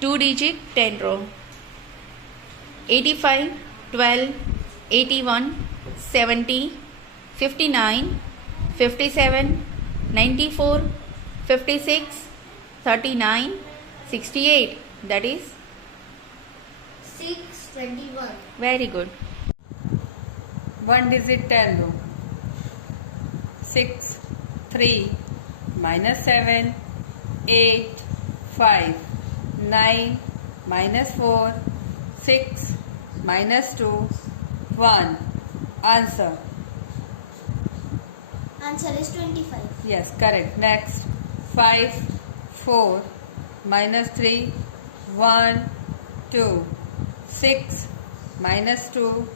2 digit 10 row. 85, 12, 81, 70, 59, 57, 94, 56, 39, 68. That is 621. very good. 1 digit 10 row. 6, 3, minus 7, 8, 5, 9, minus 4, 6, minus 2, 1. Answer. Answer is 25. Yes, correct. Next. 5, 4, minus 3, 1, 2, 6, minus 2,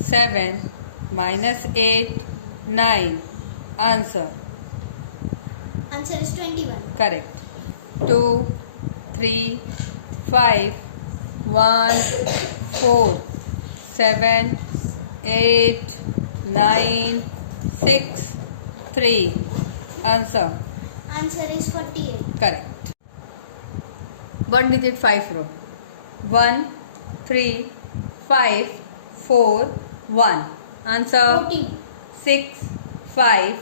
7, minus 8, 9. Answer. Answer is 21. Correct. 2, 3, 5, 1, 4, 7, 8, 9, 6, 3. Answer. Answer is 48. Correct. 1 digit 5 row. 1, 3, 5, 4, 1. Answer. 14. 6, 5,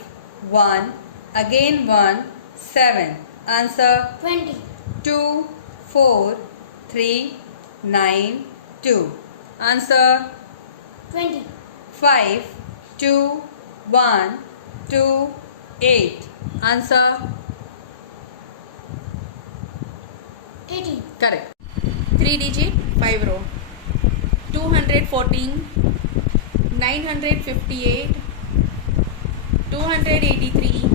1. Again 1, 7. Answer. 20. 2, 4, 3, 9, 2. Answer. 20. 5, 2, 1, 2, 8. Answer. 18. Correct. 3 digit 5 row. 214, 958, 283,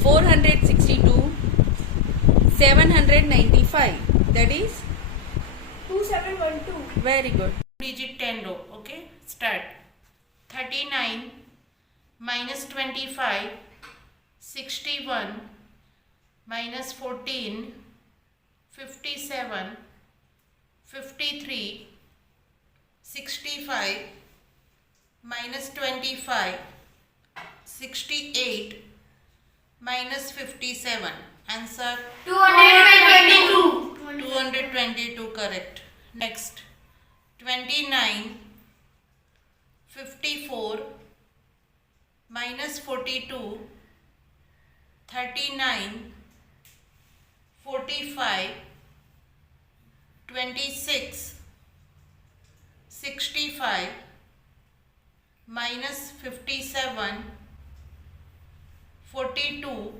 462, 795. That is 2712. very good. Digit 10 row. Okay, start. 39 minus 25, 61 minus 14, 57, 53, 65 minus 25, 68 minus 57. Answer 222. 222. Correct. Next. 29, 54 minus 42, 39, 45, 26, 65 minus 57, 42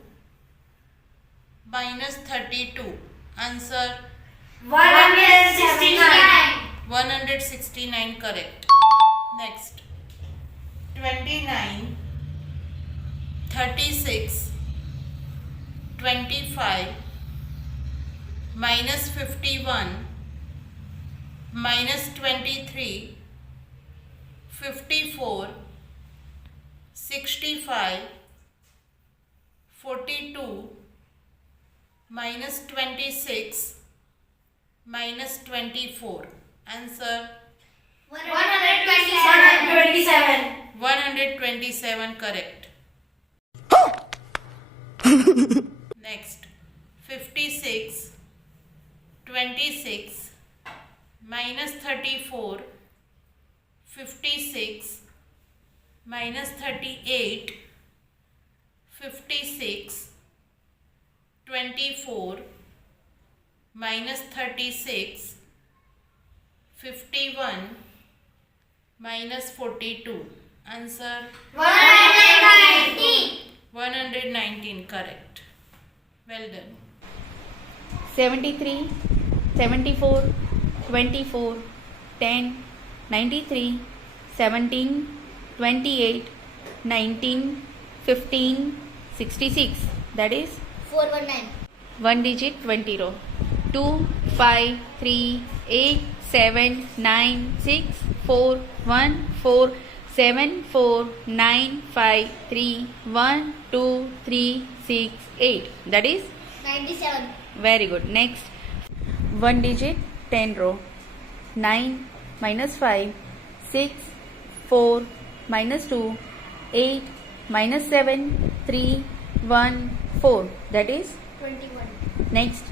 minus 32. Answer 169. 169. Correct. Next. 29, 36, 25 minus 51 minus 23, 54, 65, 42 minus 26 minus 24. Answer 127. 127. Correct. Next. 56, 26 minus 34, 56 minus 38, 56, 24 minus 36, 51 minus 42. Answer 119. 119. Correct. Well done. 73, 74, 24, 10, 93, 17, 28, 19, 15, 66. That is 419. 1 digit 20 row. 2, 5, 3, 8, 7, 9, 6, 4, 1, 4, 7, 4, 9, 5, 3, 1, 2, 3, 6, 8. That is 97. very good. Next, 1 digit 10 row. 9 minus 5, 6, 4 minus 2, 8 minus 7, 3, 1, 4. That is 21. next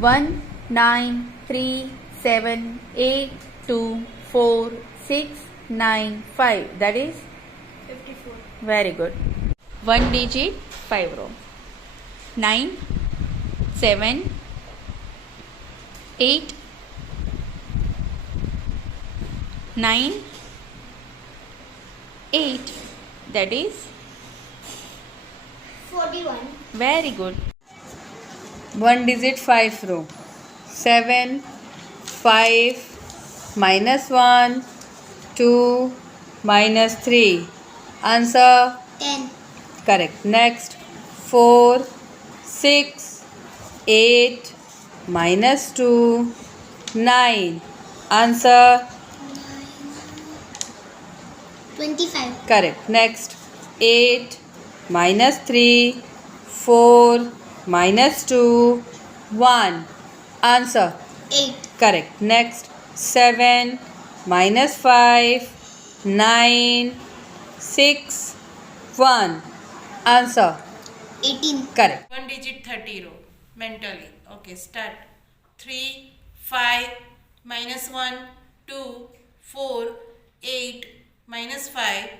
1 9 3 7 8 2 4 6 9 5. That is 54. very good. One digit 5 row. 9 7 8 9 8. That is 41. very good. One digit 5 row. 7 5 minus 1 2 minus 3. Answer 10. correct. Next 4 6 8 minus 2 9. Answer 25. correct. Next 8 minus 3 4 minus 2 1. Answer 8. correct. Next 7 minus 5 9 6 1. Answer 18. correct. One digit 30 row. Mentally. Okay, start. 3, 5, minus 1, 2, 4, 8, minus 5,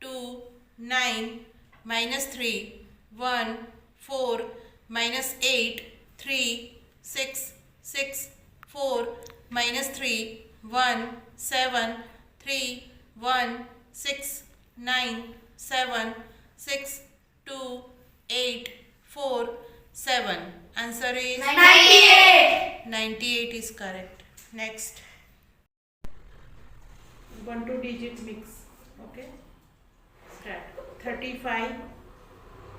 2, 9, minus 3, 1, 4, minus 8, 3, 6, 6, 4, minus 3, 1, 7, 3, 1, 6, 9, 7, 6, 2, 8, 4, 7. Answer is 98. 98 is correct. Next. 1-2 digit mix. Okay. Start. 35,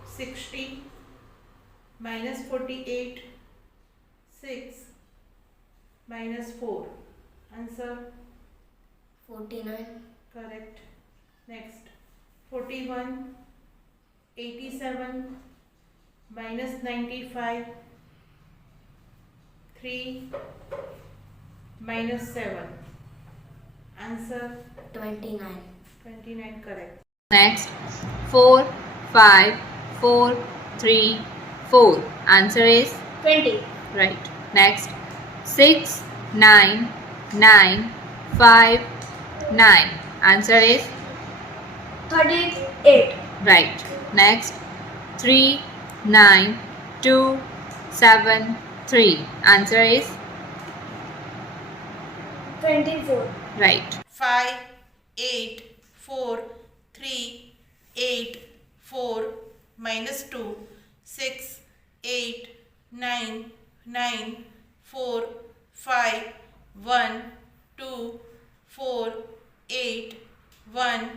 60, minus 48, 6, minus 4. Answer 49. correct. Next. 41, 87, minus 95, 3, minus 7. Answer 29. 29 correct. Next 4 5 4 3 4. Answer is 20. right. Next 6 9 9 5 9. Answer is 38. right. Next 3 9 2 7 3. Answer is 24. right. 5, 8, 4, 3, 8, 4, minus 2, 6, 8, 9, 9, 4, 5, 1, 2, 4, 8, 1,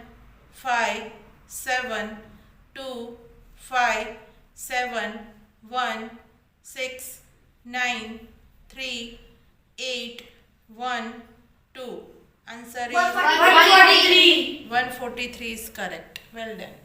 5, 7, 2, 5, 7, 1, 6, 9, 3, 8, 1, 2. Answer is 143. 143 is correct. Well done.